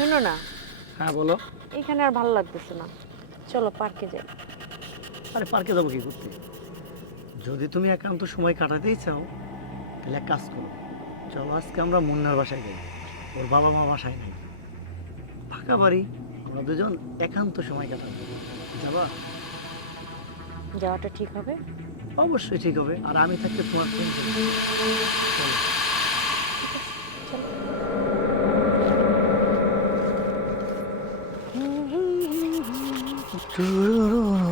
শোনো না। হ্যাঁ বলো। এখানে আর ভালো লাগতেছে না। চলো পার্কে যাই। আরে পার্কে যাব কি করতে? যদি তুমি একান্ত সময় কাটাতেই চাও তাহলে এক কাজ করো। চলো আজকে আমরা মুন্নার বাসায় যাই। ওর বাবা মা বাসায় নাই। ফাঁকা বাড়ি আমরা দুজন একান্ত সময় কাটাবো। যাবা? যাওয়াটা ঠিক হবে? অবশ্যই ঠিক হবে। আর আমি থাকতে তোমার ফোন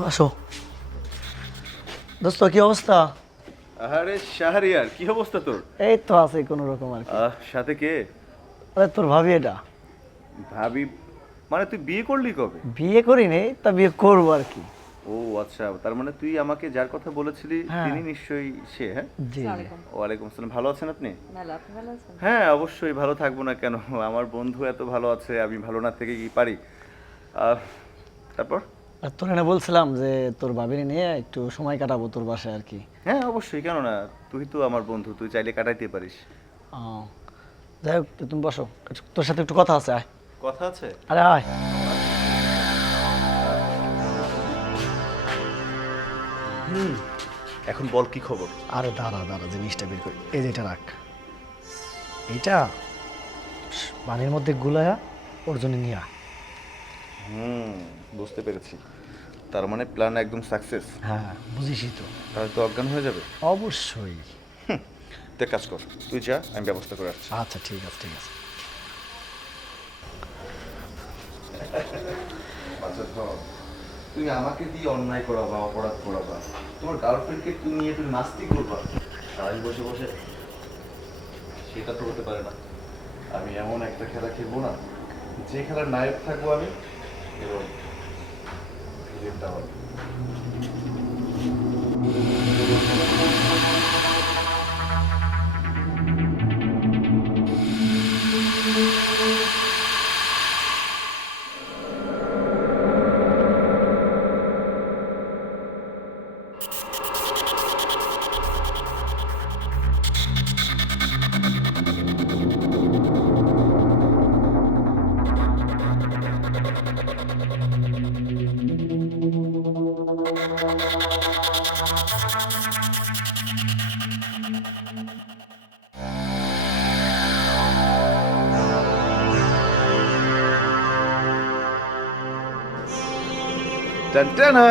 আসো। দোস্ত কি অবস্থা? আরে শাহরিয়ার কি অবস্থা তোর? এই তো আছে কোনো রকম আর কি। আহ, সাথে কে? আরে তোর ভাবি এটা। ভাবি মানে তুই বিয়ে করলি কবে? বিয়ে করিনি তা বিয়ে করব আর কি। ও আচ্ছা তার মানে তুই আমাকে যার কথা বলেছিলি হ্যাঁ। তিনি নিশ্চয়ই সে হ্যাঁ? জি। ওয়ালাইকুম। আসসালাম। ভালো আছেন আপনি? হ্যাঁ অবশ্যই ভালো থাকব না কেন? আমার বন্ধু এত ভালো আছে আমি ভালো না থেকে কি পারি? আহ, তারপর? আর তোর এনে বলছিলাম যে তোর ভাবিনি নিয়ে একটু সময় কাটাবো তোর বাসায় আর কি। হ্যাঁ অবশ্যই কেন না তুই তো আমার বন্ধু তুই চাইলে কাটাইতে পারিস। ও, যাই হোক তো তুমি বসো তোর সাথে একটু কথা আছে আয়। কথা আছে? আরে আয়। এখন বল কি খবর? আরে দাঁড়া দাঁড়া জিনিসটা বের করি এই যে এটা রাখ। এইটা পানির মধ্যে গুলায়া ওর জন্য নিয়ে আয়। হুম বুঝতে পেরেছি। তার মানে প্ল্যান একদম সাকসেস হ্যাঁ বুঝিসই তো। তাহলে তো অজ্ঞান হয়ে যাবে? অবশ্যই। তুই কাজ কর তুই যা আমি ব্যবস্থা করে আসছি। আচ্ছা ঠিক আছে ঠিক আছে। আচ্ছা তুমি আমাকে দিয়ে অন্যায় করাবা অপরাধ করাবা তোমার গার্লফ্রেন্ডকে তুমি নিয়ে তুমি নাস্তি করবা সারাই বসে বসে সেটা তো হতে পারে না। আমি এমন একটা খেলা খেলব না যে খেলার নায়ক থাকব আমি 이랬다가 টানটানা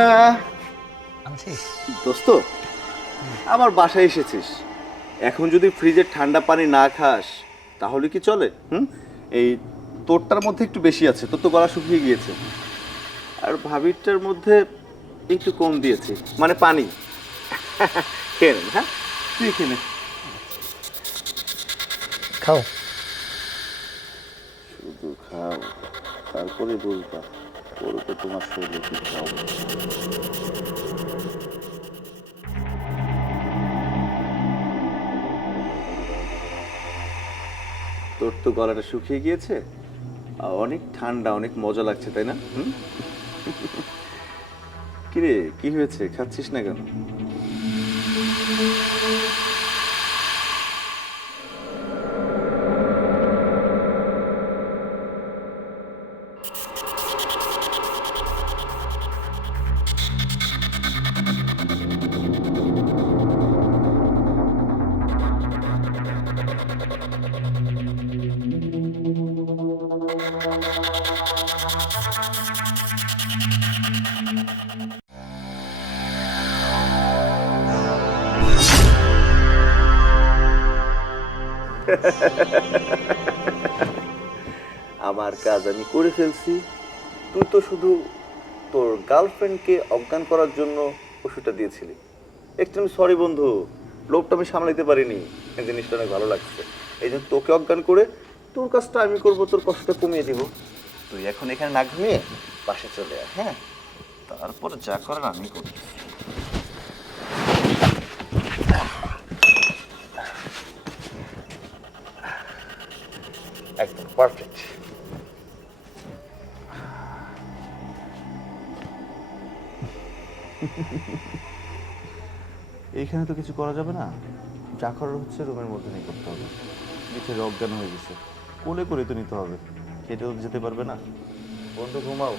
দোস্ত আমার বাসায় এসেছিস। এখন যদি ফ্রিজের ঠান্ডা পানি না খাস তাহলে কি চলে? হুম? এই তোরটার মধ্যে একটু বেশি আছে তোর তো গলা শুকিয়ে গিয়েছে। আর ভাবিরটার মধ্যে একটু কম দিয়েছে মানে পানি। খেয়ে নেন হ্যাঁ? তুই খেয়ে নে। খাও। শুধু খাও তারপরে বলবা। তো তোমার শরীরে কি খাও তোর তো গলাটা শুকিয়ে গিয়েছে। অনেক ঠান্ডা, অনেক মজা লাগছে, তাই না? কিরে, কি হয়েছে? খাচ্ছিস না কেন? আমার কাজ আমি করে ফেলছি। তুই তো শুধু তোর গার্লফ্রেন্ডকে অজ্ঞান করার জন্য ওষুধটা দিয়েছিলি। একটু আমি সরি বন্ধু লোকটা আমি সামলাইতে পারিনি। এই জিনিসটা অনেক ভালো লাগছে। এই জন্য তোকে অজ্ঞান করে তোর কাজটা আমি করব, তোর কষ্টটা কমিয়ে দিব। তুই এখন এখানে না ঘুমিয়ে পাশে চলে আয় হ্যাঁ? তারপর যা করার আমি করছি একদম পারফেক্ট এইখানে তো কিছু করা যাবে না। যা করার হচ্ছে রুমের মধ্যে নিয়ে করতে হবে। নিচে অজ্ঞান হয়ে গেছে। কোলে করে তো নিতে হবে। হেঁটেও যেতে পারবে না। বন্ধু, ঘুমাও।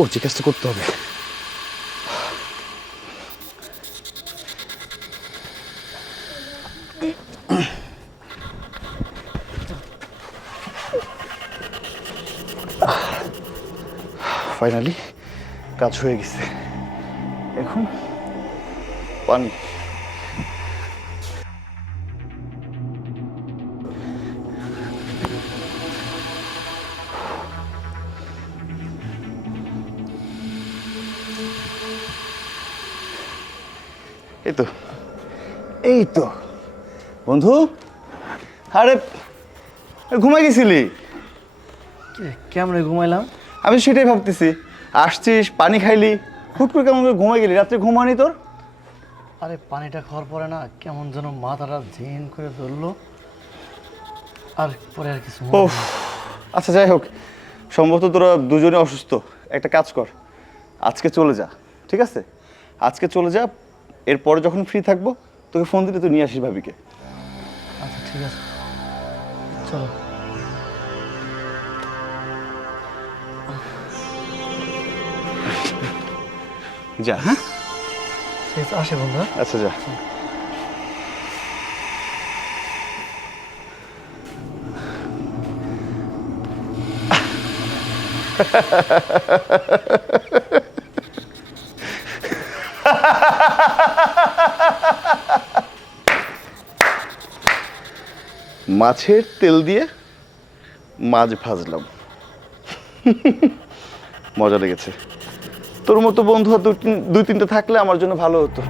ওর জিজ্ঞাসা করতে হবে। ফাইনালি কাজ হয়ে গেছে। এখন পানি। এই তো এই তো বন্ধু? আরে ঘুমাই গেছিলি? কেমনে ঘুমাইলাম? আমি সেটাই ভাবতেছি। আসছিস পানি খাইলি হুট করে কেমন করে ঘুমাই গেলি? রাত্রে ঘুমানি তোর? আরে পানিটা খাওয়ার পরে না কেমন যেন মাথাটা ঝিন করে ধরলো। আর পরে আর কিছু ও আচ্ছা যাই হোক। সম্ভবত তোরা দুজনে অসুস্থ। একটা কাজ কর। আজকে চলে যা ঠিক আছে? আজকে চলে যা এরপরে যখন ফ্রি থাকব তোকে ফোন দিলে তুই নিয়ে আসিস ভাবিকে। আচ্ছা ঠিক আছে। চলো। যা হ্যাঁ? ঠিক আছে আসে বন্ধু হ্যাঁ? আচ্ছা যা। মাছের তেল দিয়ে মাছ ভাজলাম। মজা লেগেছে। তোর মতো বন্ধু দু তিনটে থাকলে আমার জন্য ভালো হতো।